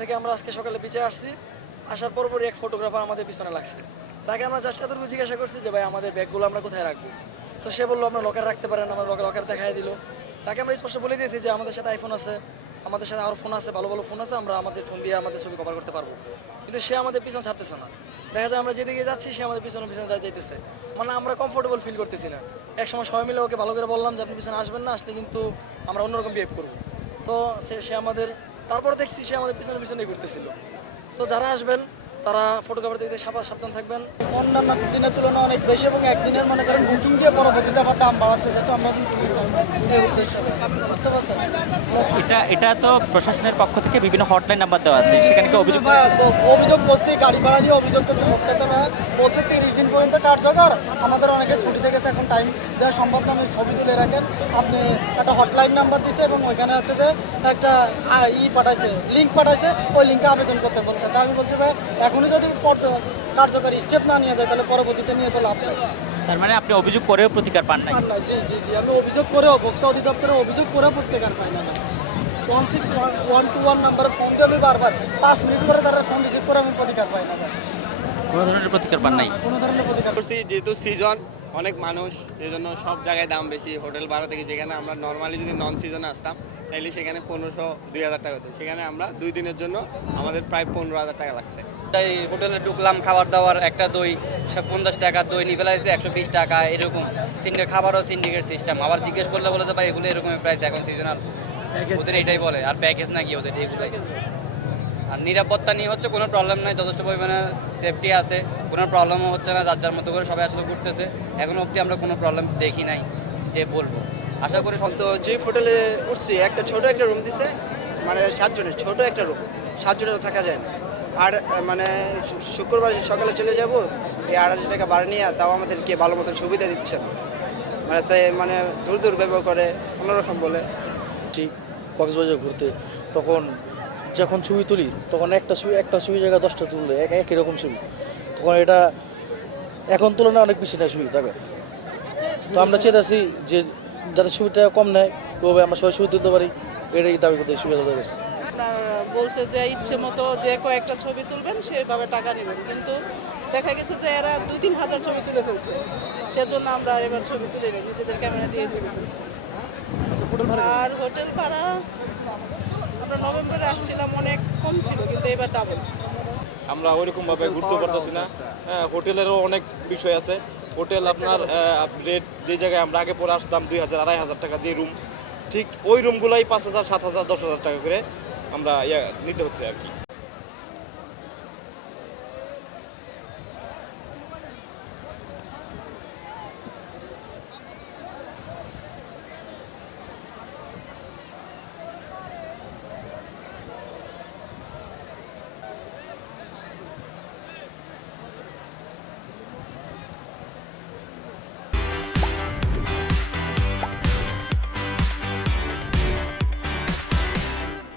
থেকে আমরা আজকে সকালে পিছিয়ে আসছি। আসার পরপরই এক ফটোগ্রাফার আমাদের পিছনে লাগছে। তাকে আমরা জাস্ট এতটুকু জিজ্ঞাসা করছি যে ভাই আমাদের ব্যাগগুলো আমরা কোথায় রাখবো। তো সে বললো আপনার লকার রাখতে পারেন। আমরা লকার দেখাই দিল। তাকে আমরা স্পষ্ট বলে দিয়েছি যে আমাদের সাথে আইফোন আছে, আমাদের সাথে আরও ফোন আছে, ভালো ভালো ফোন আছে, আমরা আমাদের ফোন দিয়ে আমাদের ছবি কভার করতে পারবো। কিন্তু সে আমাদের পিছন ছাড়তেছে না। দেখা যায় আমরা যেদিকে যাচ্ছি সে আমাদের পিছনে পিছনে যাইতেছে। মানে আমরা কমফোর্টেবল ফিল করতেছি না। এক সময় সবাই মিলে ওকে ভালো করে বললাম যে আপনি পিছনে আসবেন না, আসলে কিন্তু আমরা অন্যরকম বিহেভ করবো। তো সে আমাদের তারপরে দেখছি সে আমাদের পিছনে পিছনে ঘুরতেছিল। তো যারা আসবেন তারা ফটোগ্রাফার দিতে সাবধান থাকবেন। অন্যান্য দিনের তুলনায় অনেক বেশি এবং একদিনের মনে করেন বুকিং দিয়ে পরবর্তীতে আবার দাম বাড়াচ্ছে, যেহেতু আমরা বুঝতে পারছেন। এটা তো প্রশাসনের পক্ষ থেকে বিভিন্ন হটলাইন নাম্বার দেওয়া আছে, সেখানে কি অভিযোগ অভিযোগ করছি, গাড়ি ভাড়া দিয়ে অভিযোগ করছে। ভোক্তারা বলছে 30 দিন পর্যন্ত কার্যকর। আমাদের অনেকে ছুটিতে গেছে, এখন টাইম দেওয়া সম্ভব না। আমি ছবি তুলে রাখেন। আপনি একটা হটলাইন নাম্বার দিছে এবং ওইখানে আছে যে একটা পাঠাইছে, লিঙ্ক পাঠাইছে, ওই লিঙ্কে আবেদন করতে বলছে। তা আমি বলছি ভাই এখনই যদি কার্যকরী স্টেপ না নিয়ে যায় তাহলে পরবর্তীতে নিয়ে তো লাভ নেই। তার মানে আপনি অভিযোগ করেও প্রতিকার পান নাই? জি জি জি, আমি অভিযোগ করেও ভোক্তা অধিদপ্তরে অভিযোগ করেও প্রতিকার পাই না। 16121 নাম্বারে ফোন দিয়ে আমি বারবার 5 মিনিট পরে তারা ফোন রিসিভ করে আমি প্রতিকার পাই না। কোনো ধরনের প্রতিকার পান নাই? কোনো ধরনের প্রতিকার করছি যেহেতু সিজন অনেক মানুষ, এই জন্য সব জায়গায় দাম বেশি। হোটেল ভাড়া থেকে যেখানে আমরা নর্মালি যদি নন সিজনে আসতাম তাহলে সেখানে 1500-2000 টাকা হতো, সেখানে আমরা 2 দিনের জন্য আমাদের প্রায় 15,000 টাকা লাগছে। তাই হোটেলে ঢুকলাম, খাবার দাবার একটা দই 50 টাকা, দই নিয়ে ফেলাইছে 120 টাকা, এরকম খাবারও সিন্ডিকেট সিস্টেম। আবার জিজ্ঞেস করলে বলে তো ভাই এগুলো এরকম প্রাইস এখন সিজনাল, ওদের এটাই বলে। আর প্যাকেজ নাকি ওদের এগুলোই। আর নিরাপত্তা নিয়ে হচ্ছে কোনো প্রবলেম নাই, যথেষ্ট পরিমাণে সেফটি আছে, কোনো প্রবলেমও হচ্ছে না। যার যার মতো করে সবাই আসলে ঘুরতেছে, এখনো অবধি আমরা কোনো প্রবলেম দেখি নাই যে বলবো। আশা করি তো যে হোটেলে উঠছি একটা ছোট একটা রুম দিছে, মানে 7 জনের ছোট একটা রুম, 7 জনের থাকা যায় না। আর মানে শুক্রবার সকালে চলে যাব, এই 8,000 টাকা ভাড়া নিয়ে, তাও আমাদেরকে ভালো মতো সুবিধা দিচ্ছে না। মানে তাই মানে দূর ব্যবহার করে, অন্যরকম বলে। কক্সবাজার ঘুরতে, তখন যখন ছবি তুলি তখন একটা ছবি জায়গায় 10টা তুললে একই রকম ছবি, তখন এটা এখন তুলনায় অনেক বেশি নেয় ছবি থাকে। তো আমরা চেয়েছি যে যাতে ছবিটা কম নেয় তবে আমরা সবাই ছবি তুলতে পারি, এটাই দাবি করতে সুবিধা হয়ে গেছে। আপনার বলছে যে ইচ্ছে মতো যে কয়েকটা ছবি তুলবেন সেভাবে টাকা নেবেন, কিন্তু দেখা গেছে যে এরা 2-3 হাজার ছবি তুলে ফেলছে। সেজন্য আমরা এবার ছবি তুলে নিই, নিজেদের ক্যামেরা দিয়ে ছবি তুলছি। আর হোটেল ভাড়া আমরা নভেম্বরে আসছিলাম, অনেক কম ছিল, কিন্তু এবার ডাবল। আমরা ওইরকমভাবে ঘুরতে পারতেছি না। হ্যাঁ, হোটেলেরও অনেক বিষয় আছে। হোটেল আপনার রেট যে জায়গায় আমরা আগে পরে আসতাম 2,000-2,500 টাকা যে রুম, ঠিক ওই রুমগুলাই 5,000, 7,000, 10,000 টাকা করে আমরা নিতে হচ্ছে আর কি।